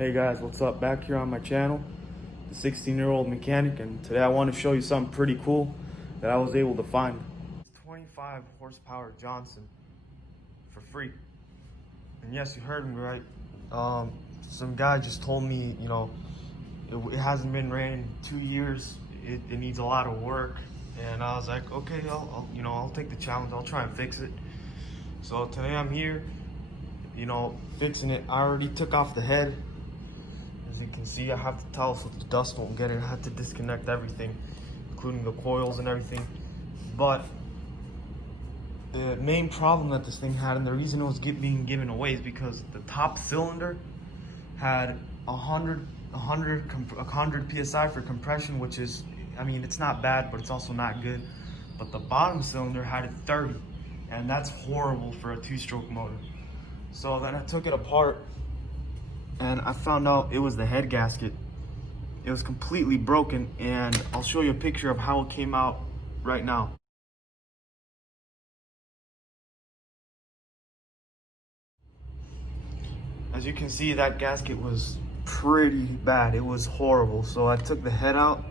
Hey guys, what's up? Back here on my channel, the 16-year-old mechanic, and today I want to show you something pretty cool that I was able to find. 25 horsepower Johnson for free. And yes, you heard me right. Some guy just told me, it hasn't been raining 2 years. It needs a lot of work, and I was like, okay, I'll take the challenge. I'll try and fix it. So today I'm here, fixing it. I already took off the head. As you can see, I have to towel so the dust won't get it. I had to disconnect everything, including the coils and everything. But the main problem that this thing had, and the reason it was being given away, is because the top cylinder had 100 psi for compression, which is, it's not bad, but it's also not good. But the bottom cylinder had it 30, and that's horrible for a two-stroke motor. So then I took it apart, and I found out it was the head gasket. It was completely broken, and I'll show you a picture of how it came out right now. As you can see, that gasket was pretty bad. It was horrible. So I took the head out,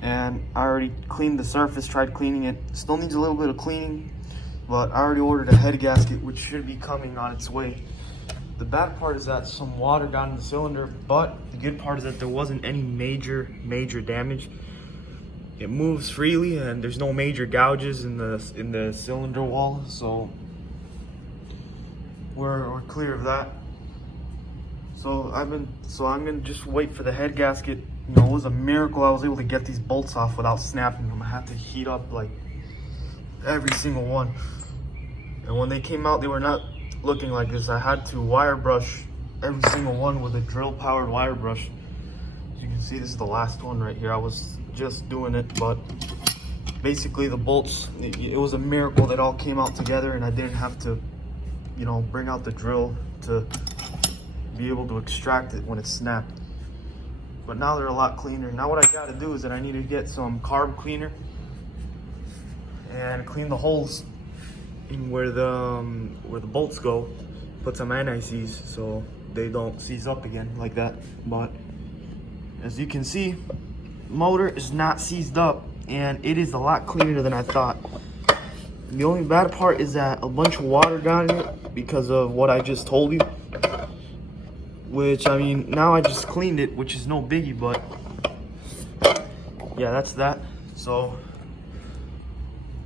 and I already cleaned the surface, tried cleaning it. Still needs a little bit of cleaning, but I already ordered a head gasket, which should be coming on its way. The bad part is that some water got in the cylinder, but the good part is that there wasn't any major damage. It moves freely, and there's no major gouges in the cylinder wall, so we're clear of that. So I'm gonna just wait for the head gasket. It was a miracle I was able to get these bolts off without snapping them. I had to heat up like every single one, and when they came out, they were not looking like this. I had to wire brush every single one with a drill powered wire brush. As you can see, this is the last one right here. I was just doing it, but basically the bolts, it was a miracle that all came out together, and I didn't have to bring out the drill to be able to extract it when it snapped. But now they're a lot cleaner. Now what I got to do is that I need to get some carb cleaner and clean the holes in where the bolts go, put some anti-seize so they don't seize up again like that. But as you can see, motor is not seized up, and it is a lot cleaner than I thought. The only bad part is that a bunch of water got in it because of what I just told you, which now I just cleaned it, which is no biggie, but yeah, that's that. So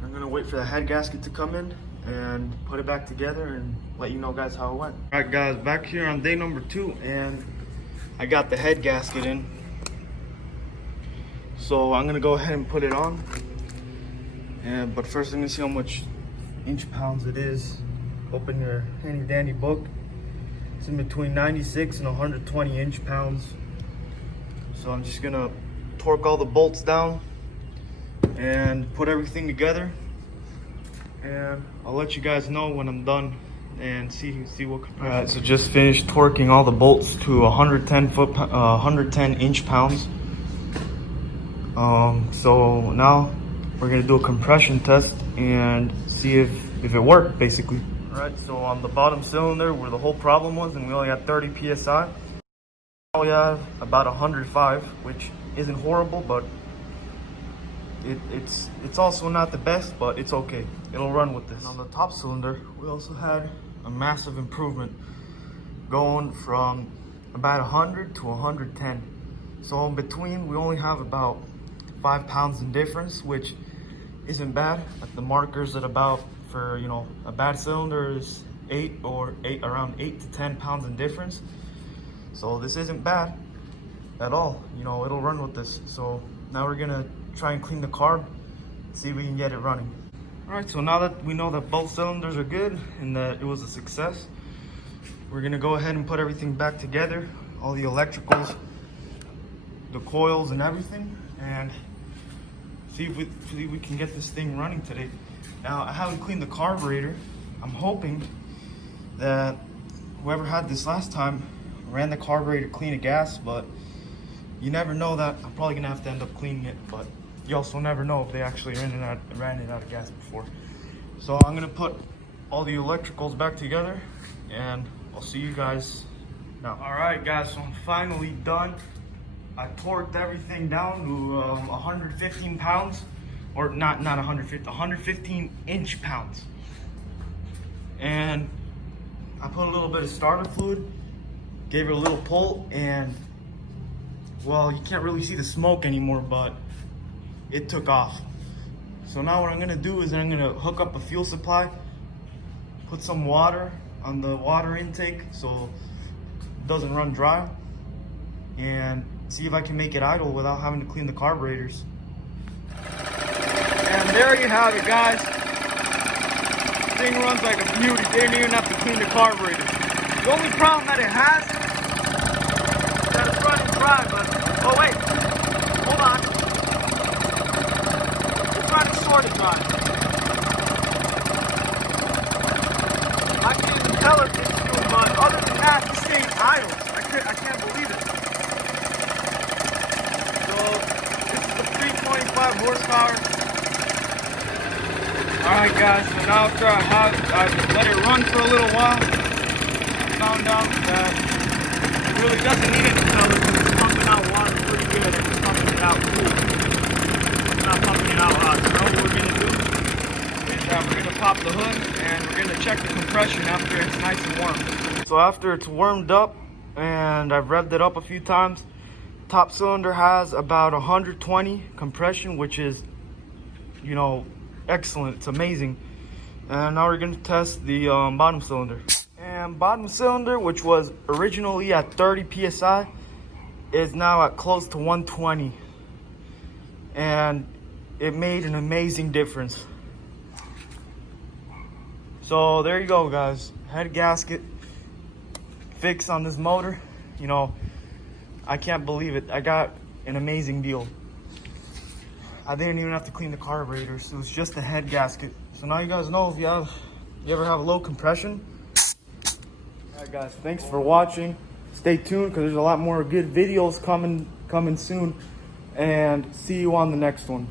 I'm gonna wait for the head gasket to come in and put it back together and let you know guys how it went. All right guys, back here on day number 2, and I got the head gasket in. So I'm gonna go ahead and put it on. But first I'm gonna see how much inch-pounds it is. Open your handy dandy book. It's in between 96 and 120 inch-pounds. So I'm just gonna torque all the bolts down and put everything together, and I'll let you guys know when I'm done and see what compression. All right, so just finished torquing all the bolts to 110 inch-pounds. So now we're gonna do a compression test and see if it worked, basically. All right, so on the bottom cylinder where the whole problem was, and we only had 30 psi. Now we have about 105, which isn't horrible, but it's also not the best, but it's okay. It'll run with this. And on the top cylinder, we also had a massive improvement, going from about 100 to 110. So in between, we only have about 5 pounds in difference, which isn't bad. The markers at about, for a bad cylinder, is around 8 to 10 pounds in difference. So this isn't bad at all. It'll run with this. So now we're gonna try and clean the carb, see if we can get it running. All right, so now that we know that both cylinders are good and that it was a success, we're gonna go ahead and put everything back together, all the electricals, the coils and everything, and see if we can get this thing running today. Now, I haven't cleaned the carburetor. I'm hoping that whoever had this last time ran the carburetor clean of gas, but you never know that. I'm probably gonna have to end up cleaning it, but you also never know if they actually ran it out of gas before. So I'm gonna put all the electricals back together, and I'll see you guys No. Alright guys, so I'm finally done. I torqued everything down to 115 pounds. Or not 150, 115 inch pounds. And I put a little bit of starter fluid, gave it a little pull, and well, you can't really see the smoke anymore, but it took off. So now what I'm gonna do is I'm gonna hook up a fuel supply, put some water on the water intake so it doesn't run dry, and see if I can make it idle without having to clean the carburetors. And there you have it, guys. Thing runs like a beauty. Didn't even have to clean the carburetor. The only problem that it has is that it's running dry, but oh wait, hold on. It's running sort of dry. I can't even tell if it's fuel, but other than that, it's staying idle. I can't believe it. So this is the 325 horsepower. Alright guys, so now after I let it run for a little while, I found out that it really doesn't need any color because it's pumping out water pretty good and it's pumping it out cool. It's not pumping it out hot. So now what we're going to do is we're going to pop the hood and we're going to check the compression after it's nice and warm. So after it's warmed up and I've revved it up a few times, top cylinder has about 120 compression, which is, you know, excellent. It's amazing. And now we're going to test the bottom cylinder. And bottom cylinder, which was originally at 30 psi, is now at close to 120. And it made an amazing difference. So there you go, guys. Head gasket fix on this motor. You know, I can't believe it. I got an amazing deal. I didn't even have to clean the carburetors. It was just the head gasket. So now you guys know if you ever have low compression. Alright guys, thanks for watching. Stay tuned because there's a lot more good videos coming soon. And see you on the next one.